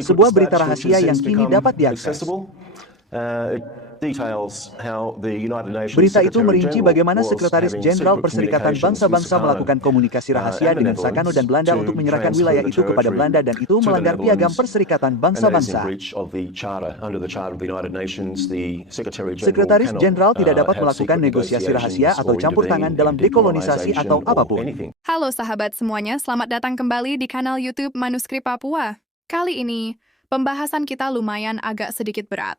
Sebuah berita rahasia yang kini dapat diakses. Berita itu merinci bagaimana Sekretaris Jenderal Perserikatan Bangsa-Bangsa melakukan komunikasi rahasia dengan Sukarno dan Belanda untuk menyerahkan wilayah itu kepada Belanda, dan itu melanggar Piagam Perserikatan Bangsa-Bangsa. Sekretaris Jenderal tidak dapat melakukan negosiasi rahasia atau campur tangan dalam dekolonisasi atau apapun. Halo sahabat semuanya, selamat datang kembali di kanal YouTube Manuskrip Papua. Kali ini, pembahasan kita lumayan agak sedikit berat.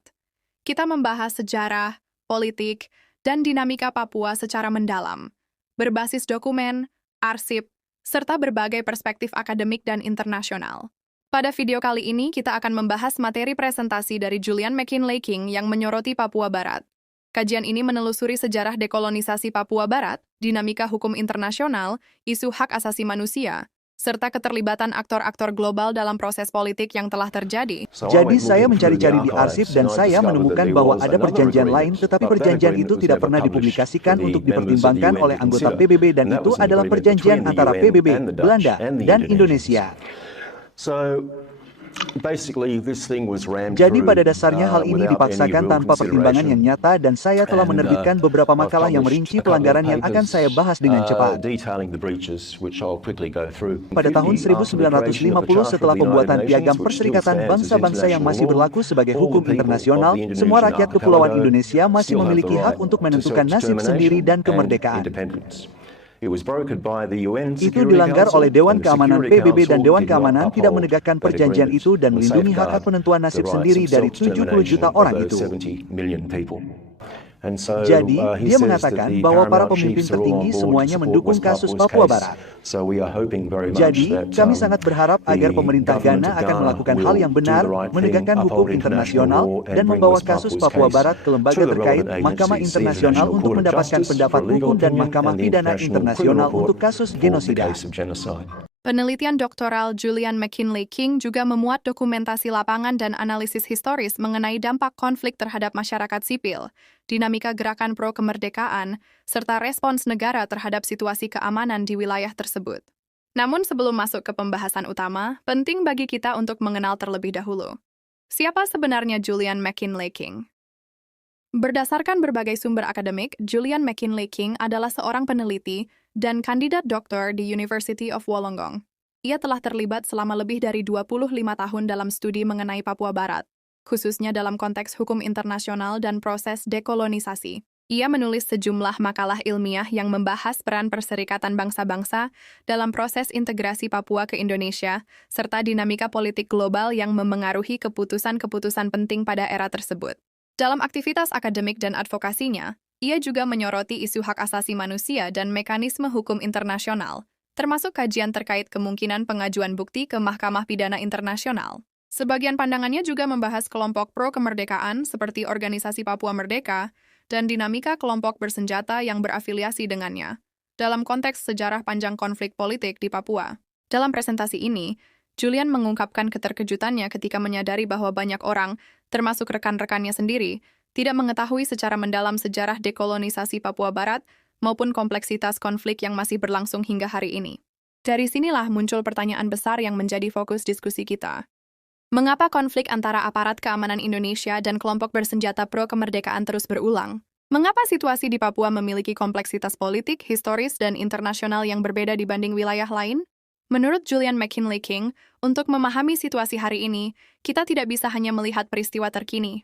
Kita membahas sejarah, politik, dan dinamika Papua secara mendalam, berbasis dokumen, arsip, serta berbagai perspektif akademik dan internasional. Pada video kali ini, kita akan membahas materi presentasi dari Julian McKinley King yang menyoroti Papua Barat. Kajian ini menelusuri sejarah dekolonisasi Papua Barat, dinamika hukum internasional, isu hak asasi manusia, serta keterlibatan aktor-aktor global dalam proses politik yang telah terjadi. Jadi saya mencari-cari di arsip dan saya menemukan bahwa ada perjanjian lain, tetapi perjanjian itu tidak pernah dipublikasikan untuk dipertimbangkan oleh anggota PBB, dan itu adalah perjanjian antara PBB, Belanda, dan Indonesia. Jadi pada dasarnya hal ini dipaksakan tanpa pertimbangan yang nyata, dan saya telah menerbitkan beberapa makalah yang merinci pelanggaran yang akan saya bahas dengan cepat. Pada tahun 1950, setelah pembuatan Piagam Perserikatan Bangsa-Bangsa yang masih berlaku sebagai hukum internasional, semua rakyat Kepulauan Indonesia masih memiliki hak untuk menentukan nasib sendiri dan kemerdekaan. Itu dilanggar oleh Dewan Keamanan PBB, dan Dewan Keamanan tidak menegakkan perjanjian itu dan melindungi hak penentuan nasib sendiri dari 70 juta orang itu. Jadi, dia mengatakan bahwa para pemimpin tertinggi semuanya mendukung kasus Papua Barat. Jadi, kami sangat berharap agar pemerintah Ghana akan melakukan hal yang benar, menegakkan hukum internasional, dan membawa kasus Papua Barat ke lembaga terkait, Mahkamah Internasional, untuk mendapatkan pendapat hukum, dan Mahkamah Pidana Internasional untuk kasus genosida. Penelitian doktoral Julian McKinley King juga memuat dokumentasi lapangan dan analisis historis mengenai dampak konflik terhadap masyarakat sipil, dinamika gerakan pro-kemerdekaan, serta respons negara terhadap situasi keamanan di wilayah tersebut. Namun sebelum masuk ke pembahasan utama, penting bagi kita untuk mengenal terlebih dahulu. Siapa sebenarnya Julian McKinley King? Berdasarkan berbagai sumber akademik, Julian McKinley King adalah seorang peneliti dan kandidat doktor di University of Wollongong. Ia telah terlibat selama lebih dari 25 tahun dalam studi mengenai Papua Barat, khususnya dalam konteks hukum internasional dan proses dekolonisasi. Ia menulis sejumlah makalah ilmiah yang membahas peran Perserikatan Bangsa-Bangsa dalam proses integrasi Papua ke Indonesia, serta dinamika politik global yang memengaruhi keputusan-keputusan penting pada era tersebut. Dalam aktivitas akademik dan advokasinya, ia juga menyoroti isu hak asasi manusia dan mekanisme hukum internasional, termasuk kajian terkait kemungkinan pengajuan bukti ke Mahkamah Pidana Internasional. Sebagian pandangannya juga membahas kelompok pro-kemerdekaan seperti Organisasi Papua Merdeka dan dinamika kelompok bersenjata yang berafiliasi dengannya, dalam konteks sejarah panjang konflik politik di Papua. Dalam presentasi ini, Julian mengungkapkan keterkejutannya ketika menyadari bahwa banyak orang, termasuk rekan-rekannya sendiri, tidak mengetahui secara mendalam sejarah dekolonisasi Papua Barat maupun kompleksitas konflik yang masih berlangsung hingga hari ini. Dari sinilah muncul pertanyaan besar yang menjadi fokus diskusi kita. Mengapa konflik antara aparat keamanan Indonesia dan kelompok bersenjata pro-kemerdekaan terus berulang? Mengapa situasi di Papua memiliki kompleksitas politik, historis, dan internasional yang berbeda dibanding wilayah lain? Menurut Julian McKinley King, untuk memahami situasi hari ini, kita tidak bisa hanya melihat peristiwa terkini.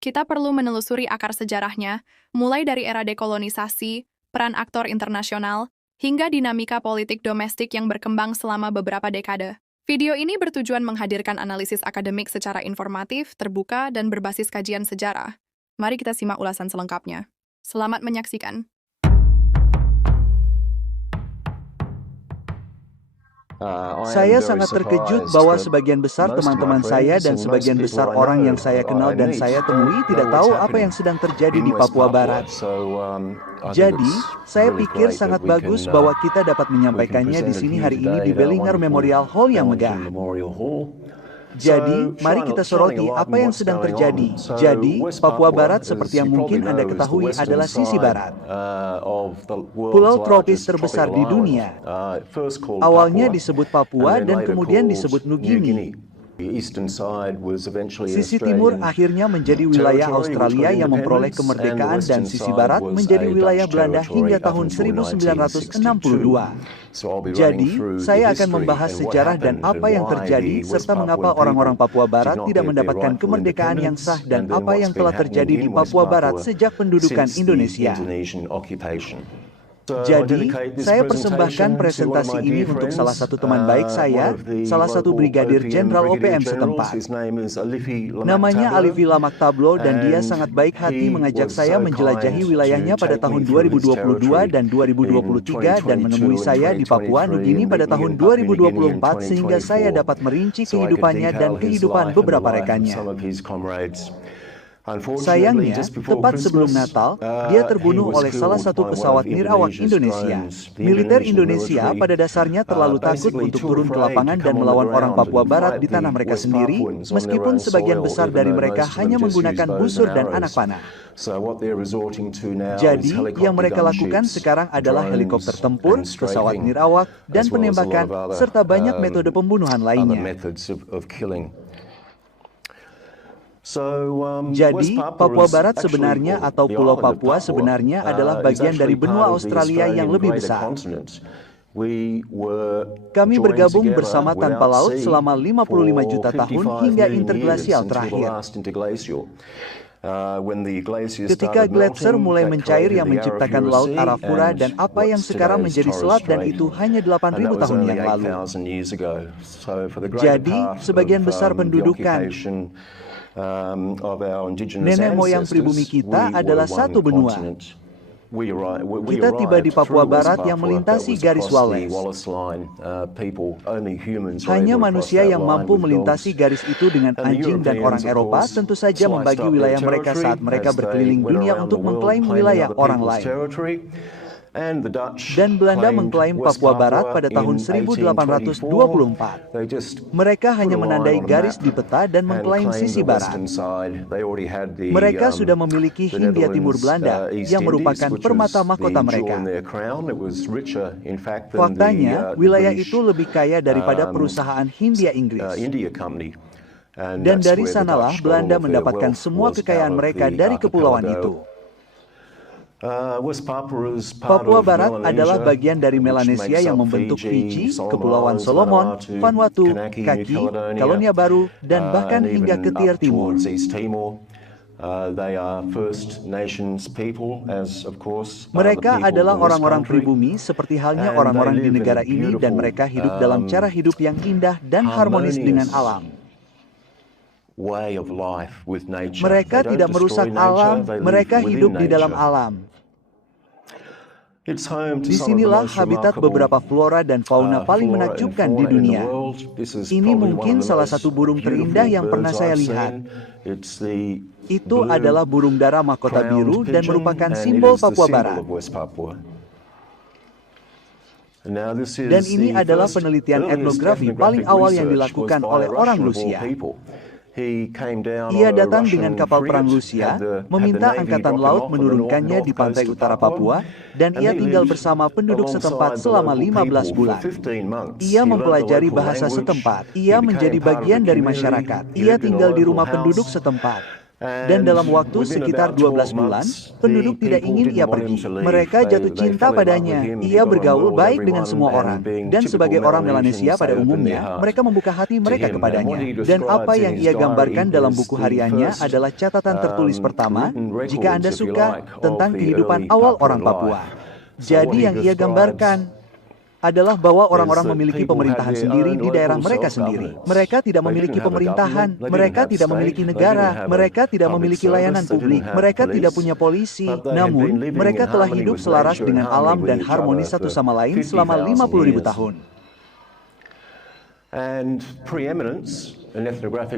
Kita perlu menelusuri akar sejarahnya, mulai dari era dekolonisasi, peran aktor internasional, hingga dinamika politik domestik yang berkembang selama beberapa dekade. Video ini bertujuan menghadirkan analisis akademik secara informatif, terbuka, dan berbasis kajian sejarah. Mari kita simak ulasan selengkapnya. Selamat menyaksikan. Saya sangat terkejut bahwa sebagian besar teman-teman saya dan sebagian besar orang yang saya kenal dan saya temui tidak tahu apa yang sedang terjadi di Papua Barat. Jadi, saya pikir sangat bagus bahwa kita dapat menyampaikannya di sini hari ini di Bellinger Memorial Hall yang megah. Jadi, mari kita soroti apa yang sedang terjadi. Jadi, Papua Barat seperti yang mungkin Anda ketahui adalah sisi barat. Pulau tropis terbesar di dunia. Awalnya disebut Papua dan kemudian disebut Nugini. Sisi timur akhirnya menjadi wilayah Australia yang memperoleh kemerdekaan dan sisi barat menjadi wilayah Belanda hingga tahun 1962. Jadi, saya akan membahas sejarah dan apa yang terjadi serta mengapa orang-orang Papua Barat tidak mendapatkan kemerdekaan yang sah dan apa yang telah terjadi di Papua Barat sejak pendudukan Indonesia. Jadi, saya persembahkan presentasi ini untuk salah satu teman baik saya, salah satu brigadir jenderal OPM setempat. Namanya Alivi Lamaktablo dan dia sangat baik hati mengajak saya menjelajahi wilayahnya pada tahun 2022 dan 2023 dan menemui saya di Papua Nugini pada tahun 2024 sehingga saya dapat merinci kehidupannya dan kehidupan beberapa rekannya. Sayangnya, tepat sebelum Natal, dia terbunuh oleh salah satu pesawat nirawak Indonesia. Militer Indonesia pada dasarnya terlalu takut untuk turun ke lapangan dan melawan orang Papua Barat di tanah mereka sendiri, meskipun sebagian besar dari mereka hanya menggunakan busur dan anak panah. Jadi, yang mereka lakukan sekarang adalah helikopter tempur, pesawat nirawak, dan penembakan, serta banyak metode pembunuhan lainnya. Jadi, Papua Barat sebenarnya atau Pulau Papua sebenarnya adalah bagian dari benua Australia yang lebih besar. Kami bergabung bersama tanpa laut selama 55 juta tahun hingga interglasial terakhir. Ketika gletser mulai mencair yang menciptakan Laut Arafura dan apa yang sekarang menjadi selat dan itu hanya 8.000 tahun yang lalu. Jadi, sebagian besar pendudukan nenek moyang pribumi kita adalah satu benua. Kita tiba di Papua Barat yang melintasi garis Wallace. Hanya manusia yang mampu melintasi garis itu dengan anjing dan orang Eropa tentu saja membagi wilayah mereka saat mereka berkeliling dunia untuk mengklaim wilayah orang lain. Dan Belanda mengklaim Papua Barat pada tahun 1824. Mereka hanya menandai garis di peta dan mengklaim sisi barat. Mereka sudah memiliki Hindia Timur Belanda, yang merupakan permata mahkota mereka. Faktanya, wilayah itu lebih kaya daripada perusahaan Hindia Inggris. Dan dari sanalah Belanda mendapatkan semua kekayaan mereka dari kepulauan itu. Papua Barat adalah bagian dari Melanesia yang membentuk Fiji, Kepulauan Solomon, Vanuatu, Kaki, Kalonia Baru, dan bahkan hingga ke Tiar Timur. Mereka adalah orang-orang pribumi seperti halnya orang-orang di negara ini dan mereka hidup dalam cara hidup yang indah dan harmonis dengan alam. Mereka tidak merusak alam, mereka hidup di dalam alam. Disinilah habitat beberapa flora dan fauna paling menakjubkan di dunia. Ini mungkin salah satu burung terindah yang pernah saya lihat. Itu adalah burung dara mahkota biru dan merupakan simbol Papua Barat. Dan ini adalah penelitian etnografi paling awal yang dilakukan oleh orang Rusia. Ia datang dengan kapal perang Rusia, meminta Angkatan Laut menurunkannya di pantai utara Papua, dan ia tinggal bersama penduduk setempat selama 15 bulan. Ia mempelajari bahasa setempat, ia menjadi bagian dari masyarakat, ia tinggal di rumah penduduk setempat. Dan dalam waktu sekitar 12 bulan, penduduk tidak ingin ia pergi. Mereka jatuh cinta padanya. Ia bergaul baik dengan semua orang. Dan sebagai orang Melanesia pada umumnya, mereka membuka hati mereka kepadanya. Dan apa yang ia gambarkan dalam buku hariannya adalah catatan tertulis pertama, jika Anda suka, tentang kehidupan awal orang Papua. Jadi yang ia gambarkan adalah bahwa orang-orang memiliki pemerintahan sendiri di daerah mereka sendiri. Mereka tidak memiliki pemerintahan, mereka tidak memiliki negara, mereka tidak memiliki layanan publik, mereka tidak punya polisi. Namun, mereka telah hidup selaras dengan alam dan harmonis satu sama lain selama 50.000 tahun.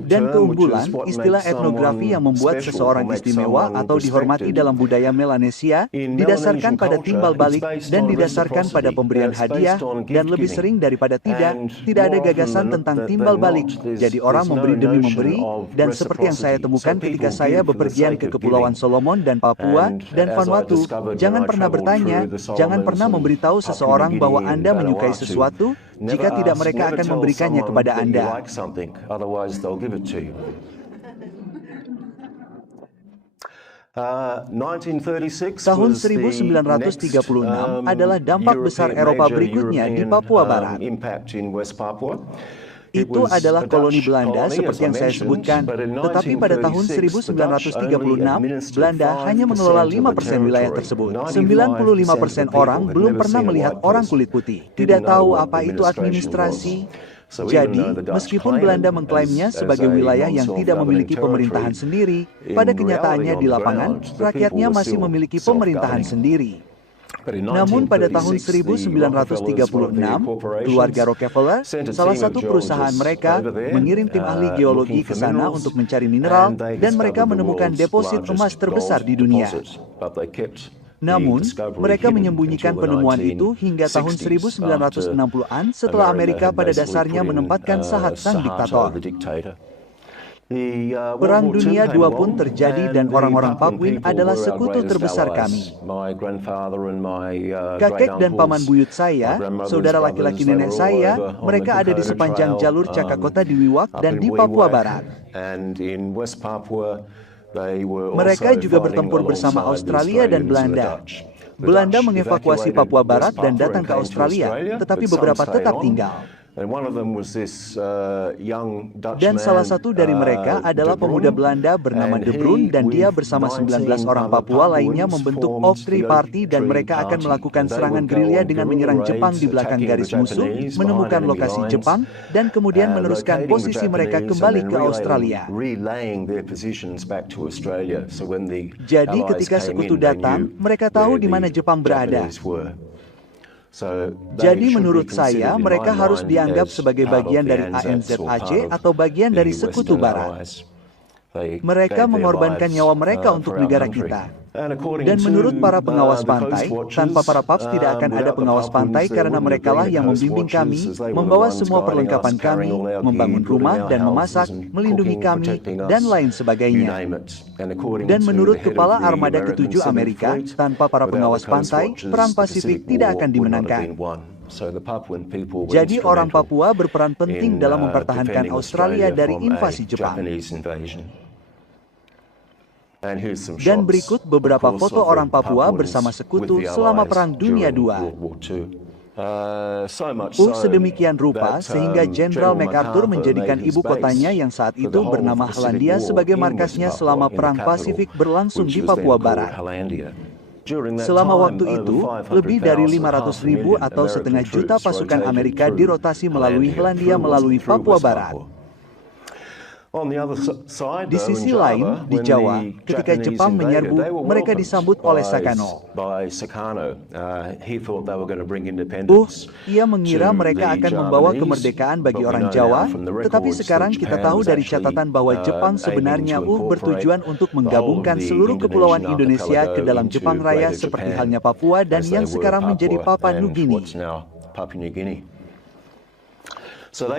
Dan keunggulan, istilah etnografi yang membuat seseorang istimewa atau dihormati dalam budaya Melanesia, didasarkan pada timbal balik dan didasarkan pada pemberian hadiah, dan lebih sering daripada tidak ada gagasan tentang timbal balik. Jadi orang memberi demi memberi, dan seperti yang saya temukan ketika saya bepergian ke Kepulauan Solomon dan Papua, dan Vanuatu, jangan pernah bertanya, jangan pernah memberitahu seseorang bahwa Anda menyukai sesuatu, Jika tidak, mereka akan memberikannya kepada Anda. Tahun 1936 adalah dampak besar Eropa berikutnya di Papua Barat. Itu adalah koloni Belanda seperti yang saya sebutkan, tetapi pada tahun 1936, Belanda hanya mengelola 5% wilayah tersebut. 95% orang belum pernah melihat orang kulit putih, tidak tahu apa itu administrasi. Jadi, meskipun Belanda mengklaimnya sebagai wilayah yang tidak memiliki pemerintahan sendiri, pada kenyataannya di lapangan, rakyatnya masih memiliki pemerintahan sendiri. Namun pada tahun 1936, keluarga Rockefeller, salah satu perusahaan mereka, mengirim tim ahli geologi ke sana untuk mencari mineral, dan mereka menemukan deposit emas terbesar di dunia. Namun, mereka menyembunyikan penemuan itu hingga tahun 1960-an setelah Amerika pada dasarnya menempatkan Sahat sang diktator. Perang Dunia II pun terjadi dan orang-orang Papuin adalah sekutu terbesar kami. Kakek dan paman buyut saya, saudara laki-laki nenek saya, mereka ada di sepanjang jalur Cakakota di Wewak dan di Papua Barat. Mereka juga bertempur bersama Australia dan Belanda. Belanda mengevakuasi Papua Barat dan datang ke Australia, tetapi beberapa tetap tinggal. Dan salah satu dari mereka adalah pemuda Belanda bernama De Bruin, dan dia bersama 19 orang Papua lainnya membentuk Oak Tree Party, dan mereka akan melakukan serangan gerilya dengan menyerang Jepang di belakang garis musuh, menemukan lokasi Jepang, dan kemudian meneruskan posisi mereka kembali ke Australia. Jadi ketika sekutu datang, mereka tahu di mana Jepang berada. Jadi menurut saya, mereka harus dianggap sebagai bagian dari ANZAC atau bagian dari Sekutu Barat. Mereka mengorbankan nyawa mereka untuk negara kita. Dan menurut para pengawas pantai, tanpa para paps tidak akan ada pengawas pantai karena merekalah yang membimbing kami, membawa semua perlengkapan kami, membangun rumah dan memasak, melindungi kami, dan lain sebagainya. Dan menurut Kepala Armada ke-7 Amerika, tanpa para pengawas pantai, Perang Pasifik tidak akan dimenangkan. Jadi orang Papua berperan penting dalam mempertahankan Australia dari invasi Jepang. Dan berikut beberapa foto orang Papua bersama sekutu selama Perang Dunia II. Sedemikian rupa sehingga Jenderal MacArthur menjadikan ibu kotanya yang saat itu bernama Hollandia sebagai markasnya selama Perang Pasifik berlangsung di Papua Barat. Selama waktu itu, lebih dari 500.000 atau setengah juta pasukan Amerika dirotasi melalui Hollandia melalui Papua Barat. Di sisi lain, di Jawa, ketika Jepang menyerbu, mereka disambut oleh Sakano. Ia mengira mereka akan membawa kemerdekaan bagi orang Jawa, tetapi sekarang kita tahu dari catatan bahwa Jepang sebenarnya bertujuan untuk menggabungkan seluruh kepulauan Indonesia ke dalam Jepang Raya seperti halnya Papua dan yang sekarang menjadi Papua Nugini.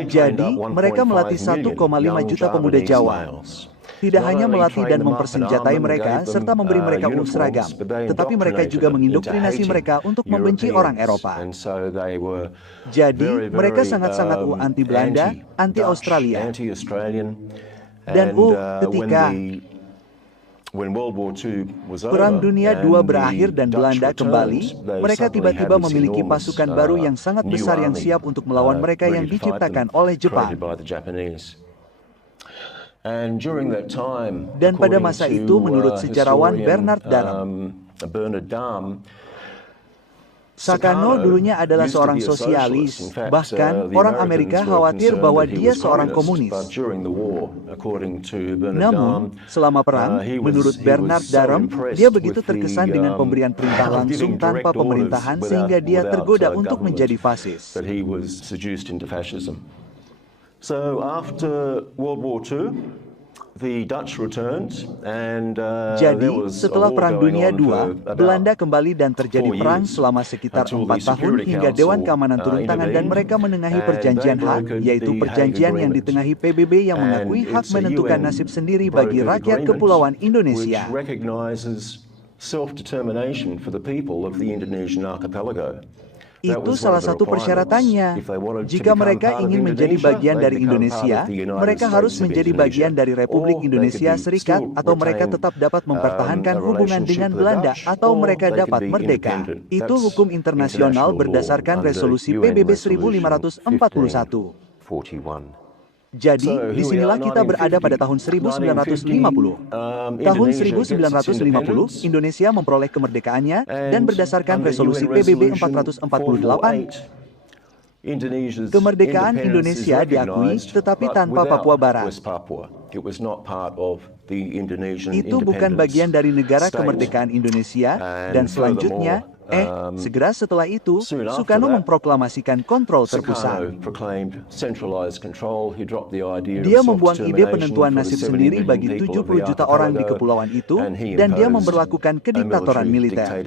Jadi, mereka melatih 1,5 juta pemuda Jawa. Tidak hanya melatih dan mempersenjatai mereka, serta memberi mereka seragam, tetapi mereka juga mengindoktrinasi mereka untuk membenci orang Eropa. Jadi, mereka sangat-sangat anti Belanda, anti Australia. Dan ketika Perang Dunia II berakhir dan Belanda kembali, mereka tiba-tiba memiliki pasukan baru yang sangat besar yang siap untuk melawan mereka yang diciptakan oleh Jepang. Dan pada masa itu, menurut sejarawan Bernard Dahm, Sakano dulunya adalah seorang sosialis, bahkan orang Amerika khawatir bahwa dia seorang komunis. Namun, selama perang, menurut Bernard Dahm, dia begitu terkesan dengan pemberian perintah langsung tanpa pemerintahan sehingga dia tergoda untuk menjadi fasis. Jadi, setelah Perang Dunia II, Belanda kembali dan terjadi perang selama sekitar 4 tahun hingga Dewan Keamanan turun tangan dan mereka menengahi perjanjian hak, yaitu perjanjian yang ditengahi PBB yang mengakui hak menentukan nasib sendiri bagi rakyat Kepulauan Indonesia. Itu salah satu persyaratannya. Jika mereka ingin menjadi bagian dari Indonesia, mereka harus menjadi bagian dari Republik Indonesia Serikat, atau mereka tetap dapat mempertahankan hubungan dengan Belanda, atau mereka dapat merdeka. Itu hukum internasional berdasarkan resolusi PBB 1541. Jadi, disinilah kita berada pada tahun 1950. Tahun 1950, Indonesia memperoleh kemerdekaannya, dan berdasarkan resolusi PBB 448, kemerdekaan Indonesia diakui, tetapi tanpa Papua Barat. Itu bukan bagian dari negara kemerdekaan Indonesia, dan selanjutnya, segera setelah itu, Sukarno memproklamasikan kontrol terpusat. Dia membuang ide penentuan nasib sendiri bagi 70 juta orang di kepulauan itu, dan dia memberlakukan kediktatoran militer.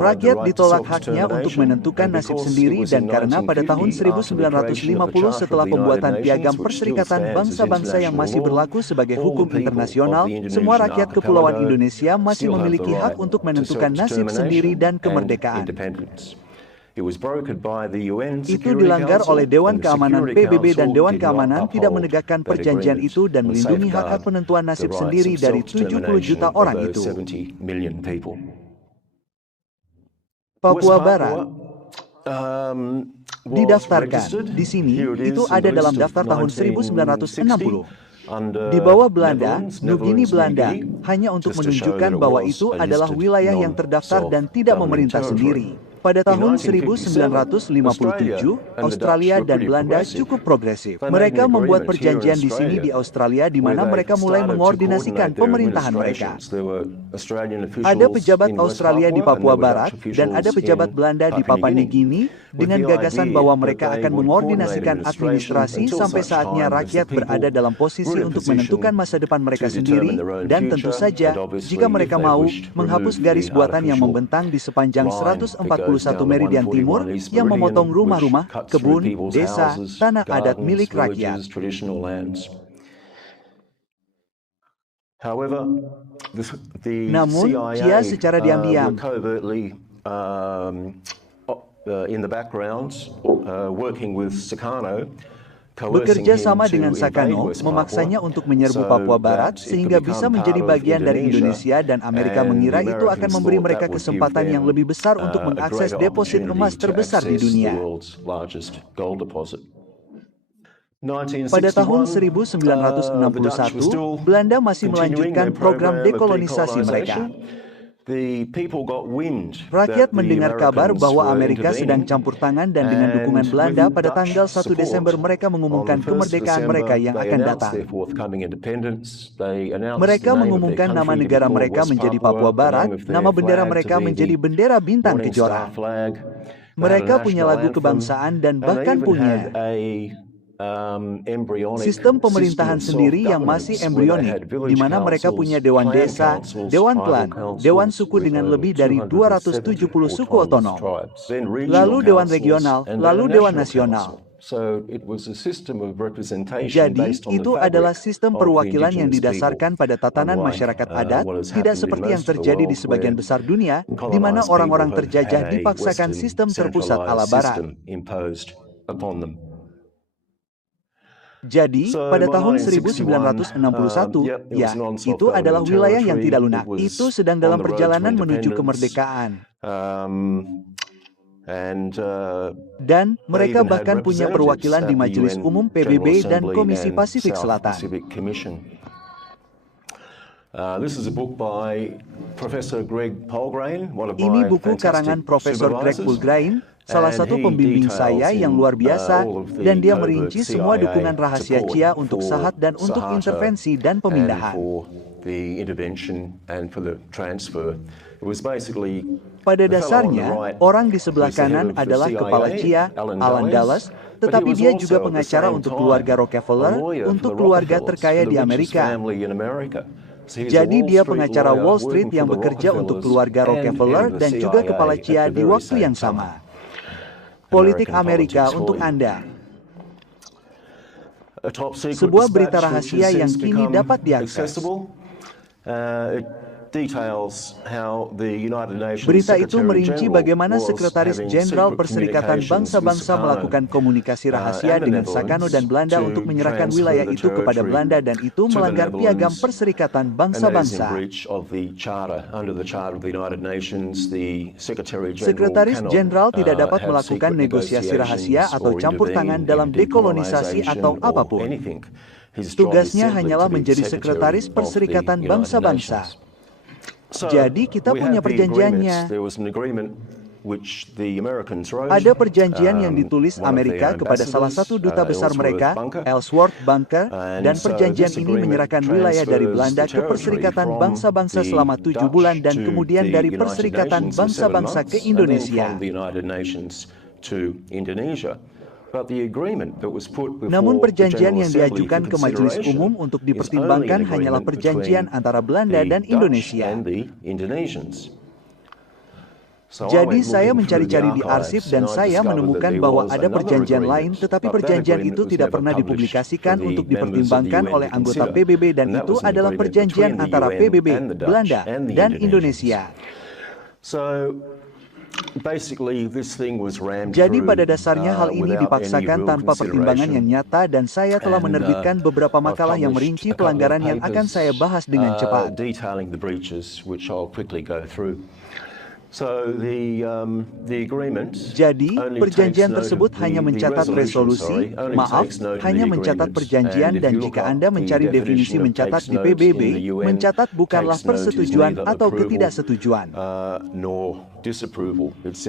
Rakyat ditolak haknya untuk menentukan nasib sendiri, dan karena pada tahun 1950 setelah pembuatan Piagam Perserikatan Bangsa-Bangsa yang masih berlaku sebagai hukum internasional, semua rakyat Kepulauan Indonesia masih memiliki hak untuk menentukan nasib sendiri dan kemerdekaan. Itu dilanggar oleh Dewan Keamanan PBB, dan Dewan Keamanan tidak menegakkan perjanjian itu dan melindungi hak penentuan nasib sendiri dari 70 juta orang itu. Papua Barat didaftarkan di sini, itu ada dalam daftar tahun 1960. Di bawah Belanda, Nugini Belanda, hanya untuk menunjukkan bahwa itu adalah wilayah yang terdaftar dan tidak memerintah sendiri. Pada tahun 1957, Australia dan Belanda cukup progresif. Mereka membuat perjanjian di sini di Australia, di mana mereka mulai mengordinasikan pemerintahan mereka. Ada pejabat Australia di Papua Barat, dan ada pejabat Belanda di Papua Nugini, dengan gagasan bahwa mereka akan mengordinasikan administrasi sampai saatnya rakyat berada dalam posisi untuk menentukan masa depan mereka sendiri, dan tentu saja, jika mereka mau, menghapus garis buatan yang membentang di sepanjang 141 meridian timur yang memotong rumah-rumah, kebun, desa, tanah adat milik rakyat. Namun, dia secara diam-diam bekerja sama dengan Sukarno, memaksanya untuk menyerbu Papua Barat sehingga bisa menjadi bagian dari Indonesia, dan Amerika mengira itu akan memberi mereka kesempatan yang lebih besar untuk mengakses deposit emas terbesar di dunia. Pada tahun 1961, Belanda masih melanjutkan program dekolonisasi mereka. Rakyat mendengar kabar bahwa Amerika sedang campur tangan, dan dengan dukungan Belanda pada tanggal 1 Desember mereka mengumumkan kemerdekaan mereka yang akan datang. Mereka mengumumkan nama negara mereka menjadi Papua Barat, nama bendera mereka menjadi bendera bintang kejora. Mereka punya lagu kebangsaan dan bahkan punya sistem pemerintahan sendiri yang masih embrionik, di mana mereka punya dewan desa, dewan klan, dewan suku dengan lebih dari 270 suku otonom, lalu dewan regional, lalu dewan nasional. Jadi, itu adalah sistem perwakilan yang didasarkan pada tatanan masyarakat adat, tidak seperti yang terjadi di sebagian besar dunia, di mana orang-orang terjajah dipaksakan sistem terpusat ala Barat. Jadi, pada tahun 1961, ya, itu adalah wilayah yang tidak lunak. Itu sedang dalam perjalanan menuju kemerdekaan. Dan mereka bahkan punya perwakilan di Majelis Umum PBB dan Komisi Pasifik Selatan. Ini buku karangan Profesor Greg Poulgrain, salah satu pembimbing saya yang luar biasa, dan dia merinci semua dukungan rahasia CIA untuk Sahat dan untuk intervensi dan pemindahan. Pada dasarnya, orang di sebelah kanan adalah kepala CIA, Alan Dulles, tetapi dia juga pengacara untuk keluarga Rockefeller, untuk keluarga terkaya di Amerika. Jadi dia pengacara Wall Street yang bekerja untuk keluarga Rockefeller dan juga kepala CIA di waktu yang sama. Politik Amerika untuk Anda. Sebuah berita rahasia yang kini dapat diakses. Berita itu merinci bagaimana Sekretaris Jenderal Perserikatan Bangsa-Bangsa melakukan komunikasi rahasia dengan Sukarno dan Belanda untuk menyerahkan wilayah itu kepada Belanda dan itu melanggar Piagam Perserikatan Bangsa-Bangsa. Sekretaris Jenderal tidak dapat melakukan negosiasi rahasia atau campur tangan dalam dekolonisasi atau apapun. Tugasnya hanyalah menjadi Sekretaris Perserikatan Bangsa-Bangsa. Jadi kita punya perjanjiannya. Ada perjanjian yang ditulis Amerika kepada salah satu duta besar mereka, Ellsworth Bunker, dan perjanjian ini menyerahkan wilayah dari Belanda ke Perserikatan Bangsa-Bangsa selama 7 bulan dan kemudian dari Perserikatan Bangsa-Bangsa ke Indonesia. Namun perjanjian yang diajukan ke Majelis Umum untuk dipertimbangkan hanyalah perjanjian antara Belanda dan Indonesia. Jadi saya mencari-cari di arsip dan saya menemukan bahwa ada perjanjian lain, tetapi perjanjian itu tidak pernah dipublikasikan untuk dipertimbangkan oleh anggota PBB dan itu adalah perjanjian antara PBB, Belanda, dan Indonesia. Jadi pada dasarnya hal ini dipaksakan tanpa pertimbangan yang nyata dan saya telah menerbitkan beberapa makalah yang merinci pelanggaran yang akan saya bahas dengan cepat. Jadi, perjanjian tersebut hanya mencatat resolusi, hanya mencatat perjanjian dan jika Anda mencari definisi mencatat di PBB, mencatat bukanlah persetujuan atau ketidaksetujuan.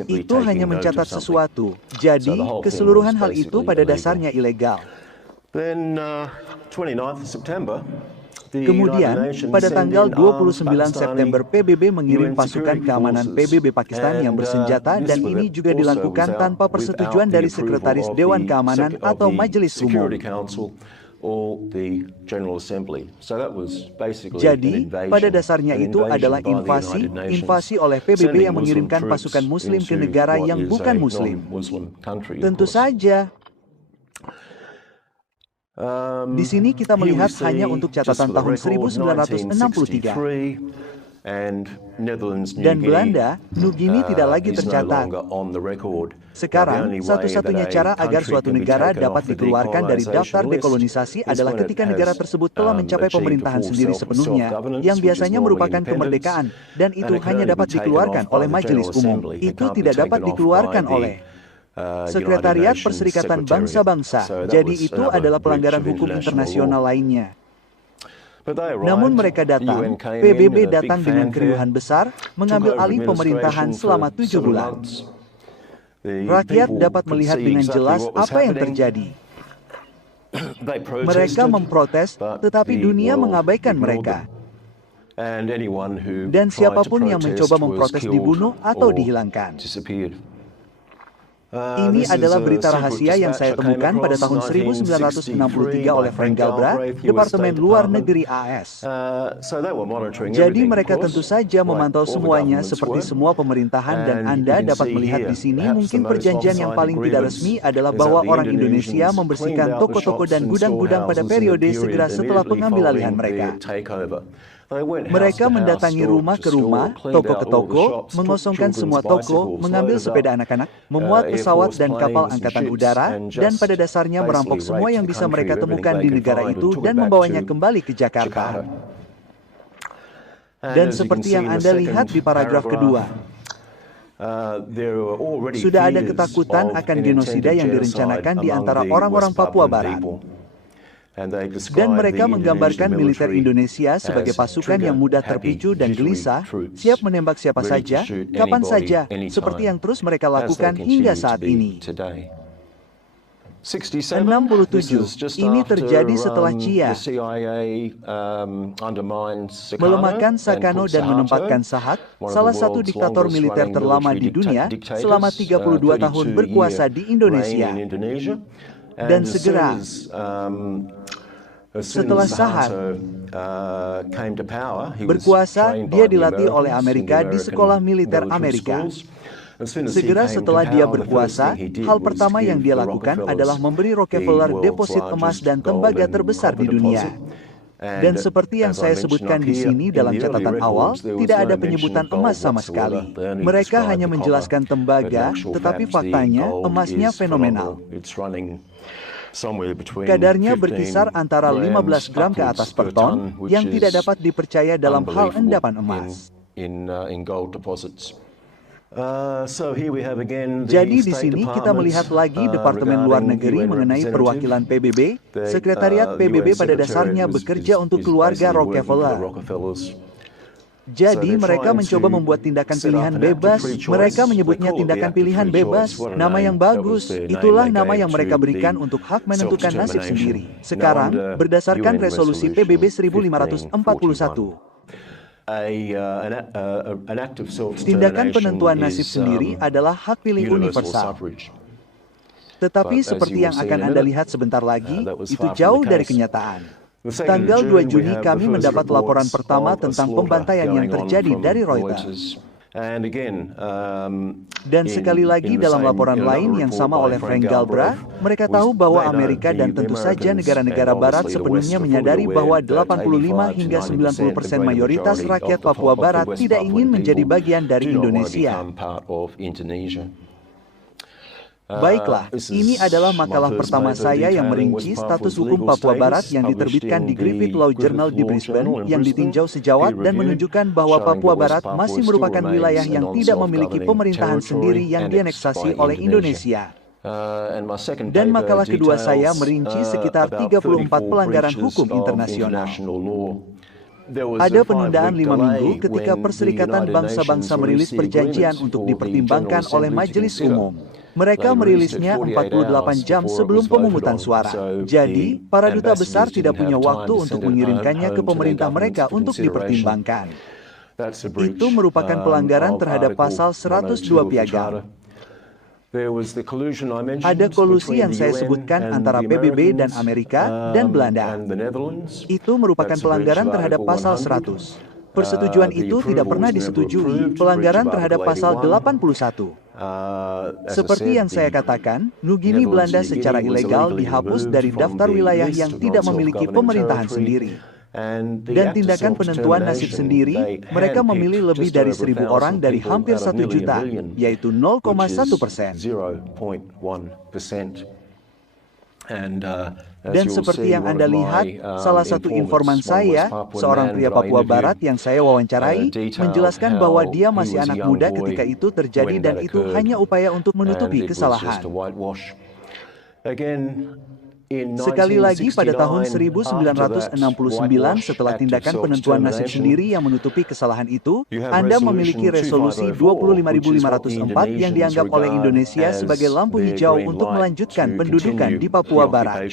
Itu hanya mencatat sesuatu. Jadi, keseluruhan hal itu pada dasarnya ilegal. Kemudian, pada tanggal 29 September PBB mengirim pasukan keamanan PBB Pakistan yang bersenjata dan ini juga dilakukan tanpa persetujuan dari Sekretaris Dewan Keamanan atau Majelis Umum. Jadi, pada dasarnya itu adalah invasi oleh PBB yang mengirimkan pasukan Muslim ke negara yang bukan Muslim. Tentu saja. Di sini kita melihat hanya untuk catatan tahun 1963. Dan Belanda, Nugini tidak lagi tercatat. Sekarang, satu-satunya cara agar suatu negara dapat dikeluarkan dari daftar dekolonisasi adalah ketika negara tersebut telah mencapai pemerintahan sendiri sepenuhnya, yang biasanya merupakan kemerdekaan, dan itu hanya dapat dikeluarkan oleh Majelis Umum. Itu tidak dapat dikeluarkan oleh Sekretariat Perserikatan Bangsa-Bangsa. Jadi itu adalah pelanggaran hukum internasional lainnya. Namun mereka datang, PBB datang dengan keriuhan besar, mengambil alih pemerintahan selama 7 bulan. Rakyat dapat melihat dengan jelas apa yang terjadi. Mereka memprotes, tetapi dunia mengabaikan mereka. Dan siapapun yang mencoba memprotes dibunuh atau dihilangkan. Ini adalah berita rahasia yang saya temukan pada tahun 1963 oleh Frank Galbraith, Departemen Luar Negeri AS. Jadi mereka tentu saja memantau semuanya seperti semua pemerintahan dan Anda dapat melihat di sini mungkin perjanjian yang paling tidak resmi adalah bahwa orang Indonesia membersihkan toko-toko dan gudang-gudang pada periode segera setelah pengambilalihan mereka. Mereka mendatangi rumah ke rumah, toko ke toko, mengosongkan semua toko, mengambil sepeda anak-anak, memuat pesawat dan kapal angkatan udara, dan pada dasarnya merampok semua yang bisa mereka temukan di negara itu dan membawanya kembali ke Jakarta. Dan seperti yang Anda lihat di paragraf kedua, sudah ada ketakutan akan genosida yang direncanakan di antara orang-orang Papua Barat. Dan mereka menggambarkan militer Indonesia sebagai pasukan yang mudah terpicu dan gelisah, siap menembak siapa saja, kapan saja, seperti yang terus mereka lakukan hingga saat ini. 67. Ini terjadi setelah CIA melemahkan Sukarno dan menempatkan Sahat, salah satu diktator militer terlama di dunia, selama 32 tahun berkuasa di Indonesia. Dan segera, setelah Sahat berkuasa, dia dilatih oleh Amerika di sekolah militer Amerika. Segera setelah dia berkuasa, hal pertama yang dia lakukan adalah memberi Rockefeller deposit emas dan tembaga terbesar di dunia. Dan seperti yang saya sebutkan di sini dalam catatan awal, tidak ada penyebutan emas sama sekali. Mereka hanya menjelaskan tembaga, tetapi faktanya emasnya fenomenal. Kadarnya berkisar antara 15 gram ke atas per ton, yang tidak dapat dipercaya dalam hal endapan emas. Jadi di sini kita melihat lagi Departemen Luar Negeri mengenai perwakilan PBB. Sekretariat PBB pada dasarnya bekerja untuk keluarga Rockefeller. Jadi mereka mencoba membuat tindakan pilihan bebas. Mereka menyebutnya tindakan pilihan bebas, nama yang bagus. Itulah nama yang mereka berikan untuk hak menentukan nasib sendiri. Sekarang, berdasarkan resolusi PBB 1541. Tindakan penentuan nasib sendiri adalah hak pilih universal. Tetapi seperti yang akan Anda lihat sebentar lagi, itu jauh dari kenyataan. Tanggal 2 Juni kami mendapat laporan pertama tentang pembantaian yang terjadi dari Reuters. Dan sekali lagi dalam laporan lain yang sama oleh Frank Galbraith, mereka tahu bahwa Amerika dan tentu saja negara-negara Barat sepenuhnya menyadari bahwa 85 hingga 90% mayoritas rakyat Papua Barat tidak ingin menjadi bagian dari Indonesia. Baiklah, ini adalah makalah pertama saya yang merinci status hukum Papua Barat yang diterbitkan di Griffith Law Journal di Brisbane, yang ditinjau sejawat dan menunjukkan bahwa Papua Barat masih merupakan wilayah yang tidak memiliki pemerintahan sendiri yang dianeksasi oleh Indonesia. Dan makalah kedua saya merinci sekitar 34 pelanggaran hukum internasional. Ada penundaan 5 minggu ketika Perserikatan Bangsa-Bangsa merilis perjanjian untuk dipertimbangkan oleh Majelis Umum. Mereka merilisnya 48 jam sebelum pemungutan suara. Jadi, para duta besar tidak punya waktu untuk mengirimkannya ke pemerintah mereka untuk dipertimbangkan. Itu merupakan pelanggaran terhadap pasal 102 Piagam. Ada kolusi yang saya sebutkan antara PBB dan Amerika dan Belanda. Itu merupakan pelanggaran terhadap pasal 100. Persetujuan itu tidak pernah disetujui, pelanggaran terhadap pasal 81. Seperti yang saya katakan, Nugini Belanda secara ilegal dihapus dari daftar wilayah yang tidak memiliki pemerintahan sendiri. Dan tindakan penentuan nasib sendiri, mereka memilih lebih dari 1.000 orang dari hampir 1 juta, yaitu 0,1%. Dan seperti yang Anda lihat, salah satu informan saya, seorang pria Papua Barat yang saya wawancarai, menjelaskan bahwa dia masih anak muda ketika itu terjadi dan itu hanya upaya untuk menutupi kesalahan. Sekali lagi pada tahun 1969 setelah tindakan penentuan nasib sendiri yang menutupi kesalahan itu, Anda memiliki resolusi 25.504 yang dianggap oleh Indonesia sebagai lampu hijau untuk melanjutkan pendudukan di Papua Barat.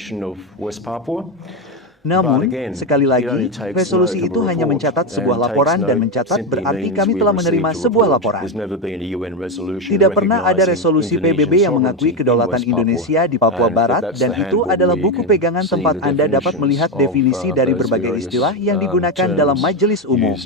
Namun, sekali lagi, resolusi itu hanya mencatat sebuah laporan dan mencatat berarti kami telah menerima sebuah laporan. Tidak pernah ada resolusi PBB yang mengakui kedaulatan Indonesia di Papua Barat dan itu adalah buku pegangan tempat Anda dapat melihat definisi dari berbagai istilah yang digunakan dalam Majelis Umum.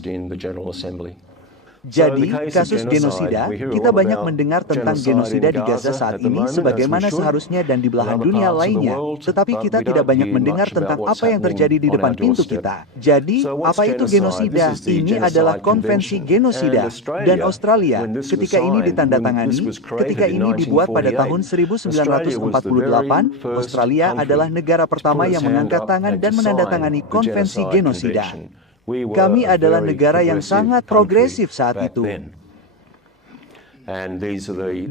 Jadi, kasus genosida, kita banyak mendengar tentang genosida di Gaza saat ini sebagaimana seharusnya dan di belahan dunia lainnya, tetapi kita tidak banyak mendengar tentang apa yang terjadi di depan pintu kita. Jadi, apa itu genosida? Ini adalah konvensi genosida. Dan Australia, ketika ini ditandatangani, ketika ini dibuat pada tahun 1948, Australia adalah negara pertama yang mengangkat tangan dan menandatangani konvensi genosida. Kami adalah negara yang sangat progresif saat itu.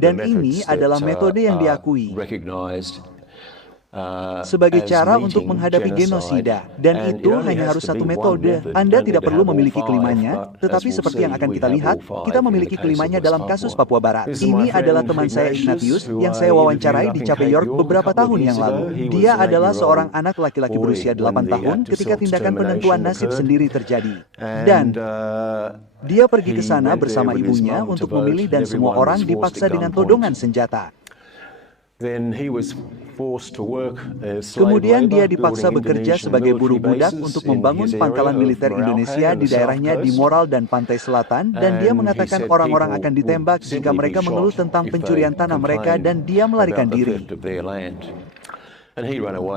Dan ini adalah metode yang diakui sebagai cara untuk menghadapi genosida. Dan itu hanya harus satu metode. Anda tidak perlu memiliki kelimanya, tetapi seperti yang akan kita lihat, kita memiliki kelimanya dalam kasus Papua Barat. Ini adalah teman saya Ignatius, yang saya wawancarai di Cape York beberapa tahun yang lalu. Dia adalah seorang anak laki-laki berusia 8 tahun ketika tindakan penentuan nasib sendiri terjadi. Dan dia pergi ke sana bersama ibunya untuk memilih dan semua orang dipaksa dengan todongan senjata. Kemudian dia dipaksa bekerja sebagai buruh budak untuk membangun pangkalan militer Indonesia di daerahnya di Moral dan Pantai Selatan, dan dia mengatakan orang-orang akan ditembak jika mereka mengeluh tentang pencurian tanah mereka dan dia melarikan diri.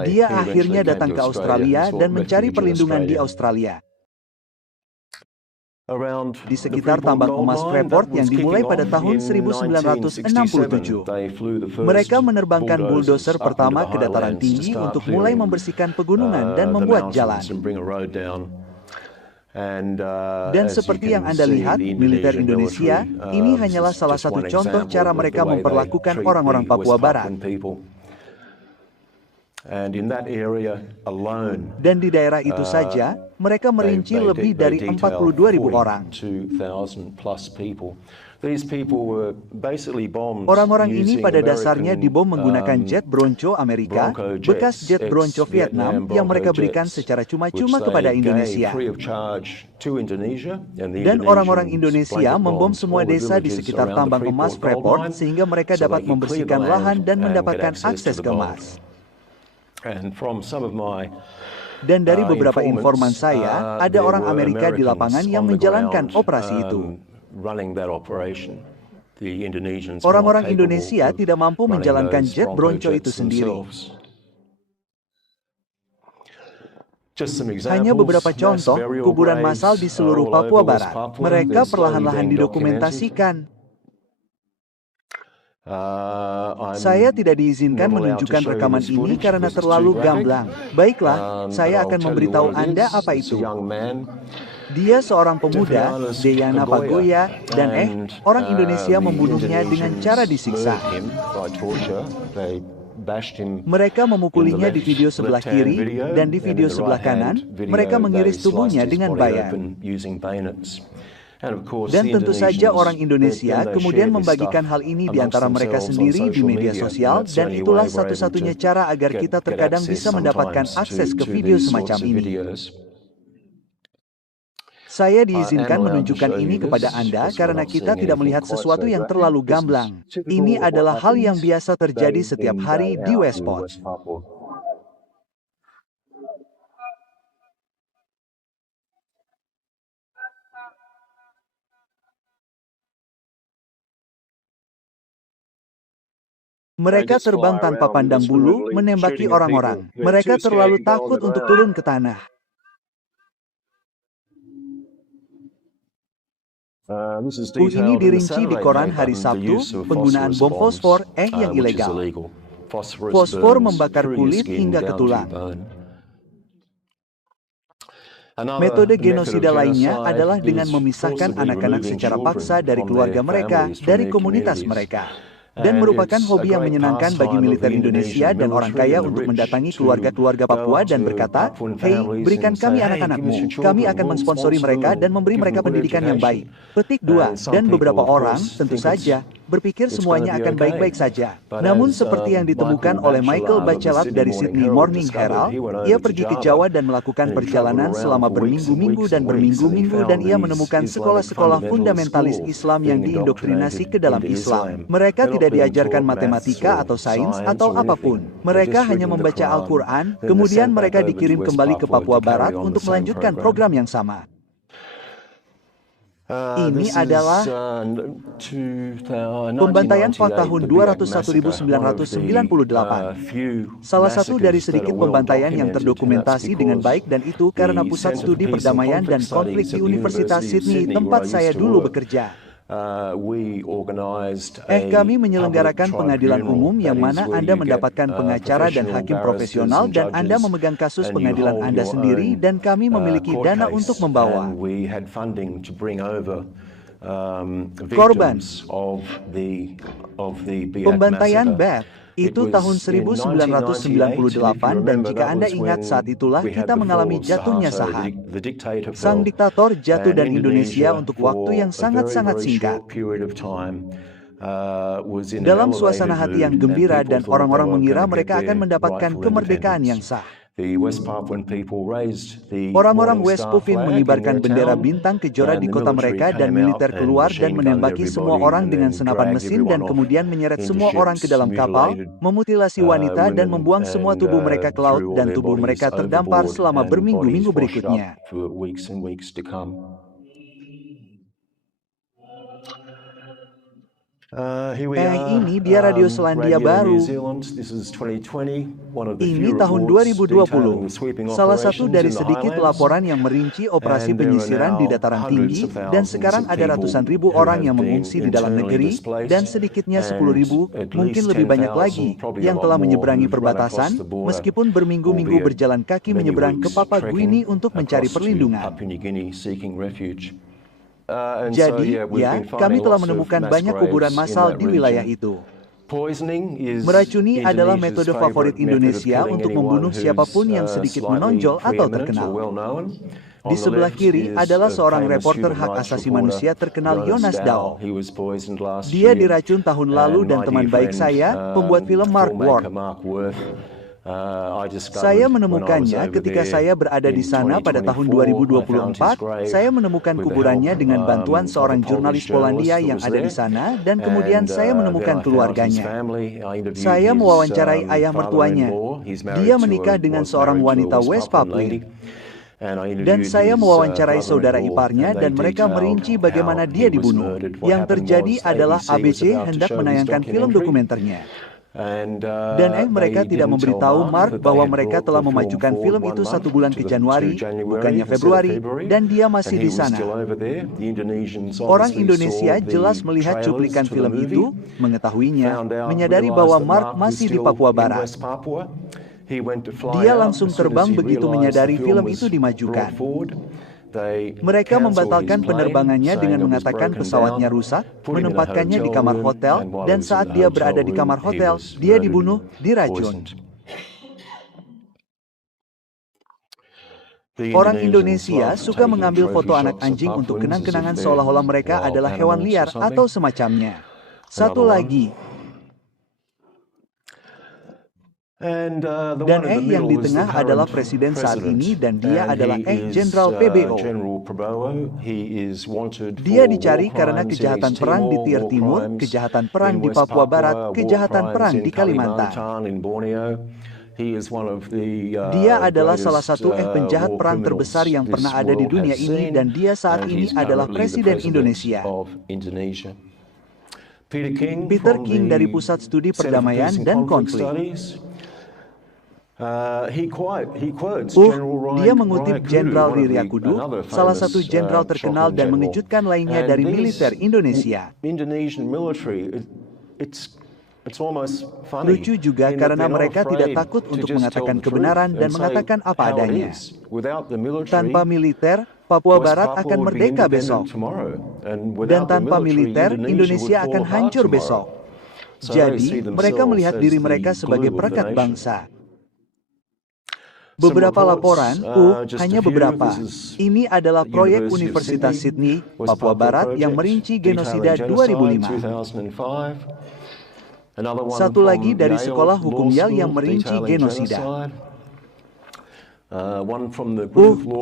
Dia akhirnya datang ke Australia dan mencari perlindungan di Australia. Di sekitar tambang emas Freeport yang dimulai pada tahun 1967. Mereka menerbangkan bulldozer pertama ke dataran tinggi untuk mulai membersihkan pegunungan dan membuat jalan. Dan seperti yang Anda lihat, militer Indonesia, ini hanyalah salah satu contoh cara mereka memperlakukan orang-orang Papua Barat. Dan di daerah itu saja, mereka merinci lebih dari 42.000 orang. Orang-orang ini pada dasarnya dibom menggunakan jet Bronco Amerika, bekas jet Bronco Vietnam yang mereka berikan secara cuma-cuma kepada Indonesia. Dan orang-orang Indonesia membom semua desa di sekitar tambang emas Freeport sehingga mereka dapat membersihkan lahan dan mendapatkan akses ke emas. Dan dari beberapa informan saya, ada orang Amerika di lapangan yang menjalankan operasi itu. Orang-orang Indonesia tidak mampu menjalankan jet Bronco itu sendiri. Hanya beberapa contoh kuburan massal di seluruh Papua Barat. Mereka perlahan-lahan didokumentasikan. Saya tidak diizinkan menunjukkan rekaman ini karena terlalu gamblang. Baiklah, saya akan memberitahu Anda apa itu. Dia seorang pemuda, Deyana Pagoya, dan orang Indonesia membunuhnya dengan cara disiksa. Mereka memukulinya di video sebelah kiri, dan di video sebelah kanan, mereka mengiris tubuhnya dengan bayan. Dan tentu saja orang Indonesia kemudian membagikan hal ini di antara mereka sendiri di media sosial, dan itulah satu-satunya cara agar kita terkadang bisa mendapatkan akses ke video semacam ini. Saya diizinkan menunjukkan ini kepada Anda karena kita tidak melihat sesuatu yang terlalu gamblang. Ini adalah hal yang biasa terjadi setiap hari di Westport. Mereka terbang tanpa pandang bulu, menembaki orang-orang. Mereka terlalu takut untuk turun ke tanah. Ini dirinci di koran hari Sabtu, penggunaan bom fosfor, yang ilegal. Fosfor membakar kulit hingga ke tulang. Metode genosida lainnya adalah dengan memisahkan anak-anak secara paksa dari keluarga mereka, dari komunitas mereka. Dan merupakan hobi yang menyenangkan bagi militer Indonesia dan orang kaya untuk mendatangi keluarga-keluarga Papua dan berkata, "Hei, berikan kami anak-anakmu, kami akan mensponsori mereka dan memberi mereka pendidikan yang baik." Petik 2, dan beberapa orang, tentu saja, berpikir semuanya akan baik-baik saja. Namun seperti yang ditemukan oleh Michael Bachelat dari Sydney Morning Herald, ia pergi ke Jawa dan melakukan perjalanan selama berminggu-minggu dan ia menemukan sekolah-sekolah fundamentalis Islam yang diindoktrinasi ke dalam Islam. Mereka tidak diajarkan matematika atau sains atau apapun. Mereka hanya membaca Al-Quran, kemudian mereka dikirim kembali ke Papua Barat untuk melanjutkan program yang sama. Ini adalah pembantaian tahun 201.998. Salah satu dari sedikit pembantaian yang terdokumentasi dengan baik, dan itu karena Pusat Studi Perdamaian dan Konflik di Universitas Sydney, tempat saya dulu bekerja. Kami menyelenggarakan pengadilan umum yang mana Anda mendapatkan pengacara dan hakim profesional dan Anda memegang kasus pengadilan Anda sendiri, dan kami memiliki dana untuk membawa korban pembantaian Beth. Itu tahun 1998, dan jika Anda ingat, saat itulah kita mengalami jatuhnya Sahat. Sang diktator jatuh dan Indonesia untuk waktu yang sangat-sangat singkat. Dalam suasana hati yang gembira dan orang-orang mengira mereka akan mendapatkan kemerdekaan yang sah. Orang-orang West Pupin mengibarkan bendera bintang kejora di kota mereka, dan militer keluar dan menembaki semua orang dengan senapan mesin dan kemudian menyeret semua orang ke dalam kapal, memutilasi wanita dan membuang semua tubuh mereka ke laut, dan tubuh mereka terdampar selama berminggu-minggu berikutnya. Ini dia Radio Selandia Baru. Ini tahun 2020. Salah satu dari sedikit laporan yang merinci operasi penyisiran di dataran tinggi, dan sekarang ada ratusan ribu orang yang mengungsi di dalam negeri, dan sedikitnya 10.000, mungkin lebih banyak lagi, yang telah menyeberangi perbatasan, meskipun berminggu-minggu berjalan kaki menyeberang ke Papua Guinea untuk mencari perlindungan. Jadi, ya, kami telah menemukan banyak kuburan massal di wilayah itu. Meracuni adalah metode favorit Indonesia untuk membunuh siapapun yang sedikit menonjol atau terkenal. Di sebelah kiri adalah seorang reporter hak asasi manusia terkenal, Jonas Dahl. Dia diracun tahun lalu dan teman baik saya, pembuat film Mark Ward. Saya menemukannya ketika saya berada di sana pada tahun 2024. Saya menemukan kuburannya dengan bantuan seorang jurnalis Polandia yang ada di sana, dan kemudian saya menemukan keluarganya. Saya mewawancarai ayah mertuanya. Dia menikah dengan seorang wanita West Papua. Dan saya mewawancarai saudara iparnya, dan mereka merinci bagaimana dia dibunuh. Yang terjadi adalah ABC hendak menayangkan film dokumenternya. Dan mereka tidak memberitahu Mark bahwa mereka telah memajukan film itu 1 bulan ke Januari, bukannya Februari, dan dia masih di sana. Orang Indonesia jelas melihat cuplikan film itu, mengetahuinya, menyadari bahwa Mark masih di Papua Barat. Dia langsung terbang begitu menyadari film itu dimajukan. Mereka membatalkan penerbangannya dengan mengatakan pesawatnya rusak, menempatkannya di kamar hotel, dan saat dia berada di kamar hotel, dia dibunuh, diracun. Orang Indonesia suka mengambil foto anak anjing untuk kenang-kenangan seolah-olah mereka adalah hewan liar atau semacamnya. Satu lagi. Dan yang di tengah adalah presiden saat ini, dan dia adalah Jenderal PBO. Dia dicari karena kejahatan perang di Timor Timur, kejahatan perang di Papua Barat, kejahatan perang di Kalimantan. Dia adalah salah satu penjahat perang terbesar yang pernah ada di dunia ini, dan dia saat ini adalah Presiden Indonesia. Peter King dari Pusat Studi Perdamaian dan Konflik. Dia mengutip Jenderal Ririakudu, salah satu jenderal terkenal dan mengejutkan lainnya dari militer Indonesia. Lucu juga karena mereka tidak takut untuk mengatakan kebenaran dan mengatakan apa adanya. Tanpa militer, Papua Barat akan merdeka besok. Dan tanpa militer, Indonesia akan hancur besok. Jadi, mereka melihat diri mereka sebagai perekat bangsa. Beberapa laporan, hanya beberapa. Ini adalah proyek Universitas Sydney, Papua Barat yang merinci genosida 2005. Satu lagi dari Sekolah Hukum Yale yang merinci genosida.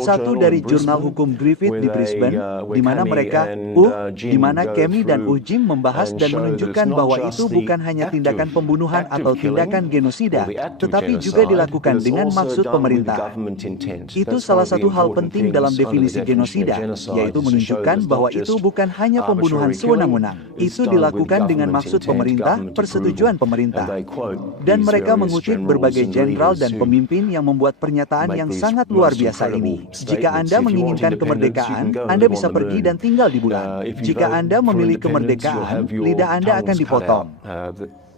Satu dari jurnal hukum Griffith di Brisbane, di mana mereka, di mana Kemi dan Jim membahas dan menunjukkan bahwa itu bukan hanya tindakan pembunuhan atau tindakan genosida, tetapi juga dilakukan dengan maksud pemerintah. Itu salah satu hal penting dalam definisi genosida, yaitu menunjukkan bahwa itu bukan hanya pembunuhan sewenang-wenang. Itu dilakukan dengan maksud pemerintah, persetujuan pemerintah. Dan mereka mengutip berbagai jenderal dan pemimpin yang membuat pernyataan yang sangat luar biasa ini. Jika Anda menginginkan kemerdekaan, Anda bisa pergi dan tinggal di bulan. Jika Anda memilih kemerdekaan, lidah Anda akan dipotong.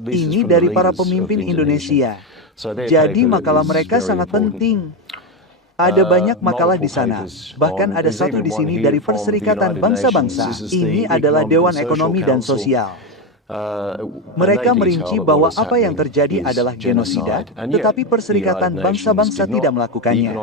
Ini dari para pemimpin Indonesia. Jadi makalah mereka sangat penting. Ada banyak makalah di sana. Bahkan ada satu di sini dari Perserikatan Bangsa-Bangsa. Ini adalah Dewan Ekonomi dan Sosial. Mereka merinci bahwa apa yang terjadi adalah genosida, tetapi Perserikatan Bangsa-Bangsa tidak melakukannya.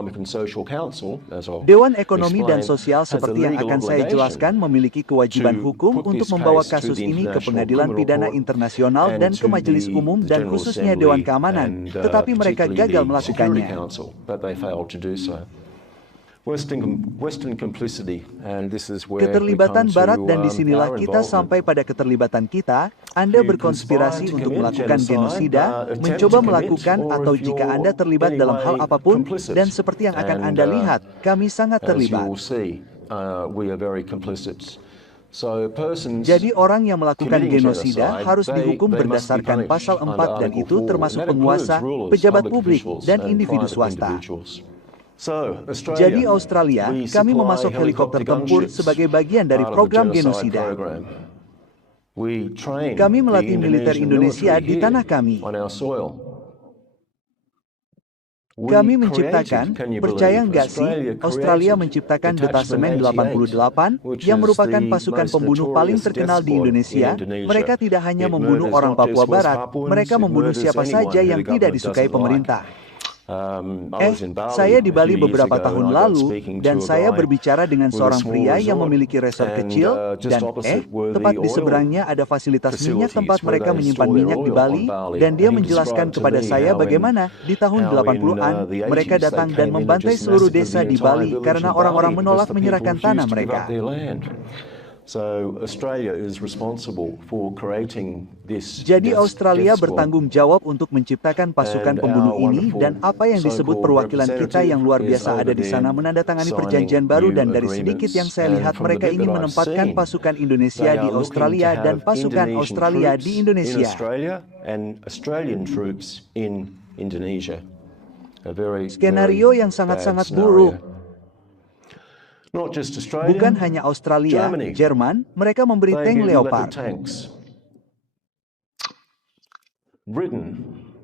Dewan Ekonomi dan Sosial seperti yang akan saya jelaskan memiliki kewajiban hukum untuk membawa kasus ini ke Pengadilan Pidana Internasional dan ke Majelis Umum dan khususnya Dewan Keamanan, tetapi mereka gagal melakukannya. Keterlibatan Barat, dan disinilah kita sampai pada keterlibatan kita. Anda berkonspirasi untuk melakukan genosida, mencoba melakukan, atau jika Anda terlibat dalam hal apapun, dan seperti yang akan Anda lihat, kami sangat terlibat. Jadi orang yang melakukan genosida harus dihukum berdasarkan pasal 4 dan itu termasuk penguasa, pejabat publik, dan individu swasta. Jadi Australia, kami memasok helikopter tempur sebagai bagian dari program genosida. Kami melatih militer Indonesia di tanah kami. Kami menciptakan, percaya nggak sih, Australia menciptakan Detasemen 88 yang merupakan pasukan pembunuh paling terkenal di Indonesia. Mereka tidak hanya membunuh orang Papua Barat, mereka membunuh siapa saja yang tidak disukai pemerintah. Saya di Bali beberapa tahun lalu, dan saya berbicara dengan seorang pria yang memiliki resort kecil, dan tepat di seberangnya ada fasilitas minyak tempat mereka menyimpan minyak di Bali, dan dia menjelaskan kepada saya bagaimana di tahun 80-an mereka datang dan membantai seluruh desa di Bali karena orang-orang menolak menyerahkan tanah mereka. Jadi Australia bertanggung jawab untuk menciptakan pasukan pembunuh ini, dan apa yang disebut perwakilan kita yang luar biasa ada di sana menandatangani perjanjian baru, dan dari sedikit yang saya lihat mereka ingin menempatkan pasukan Indonesia di Australia dan pasukan Australia di Indonesia. Skenario yang sangat-sangat buruk. Bukan hanya Australia, Jerman, mereka memberi tank Leopard.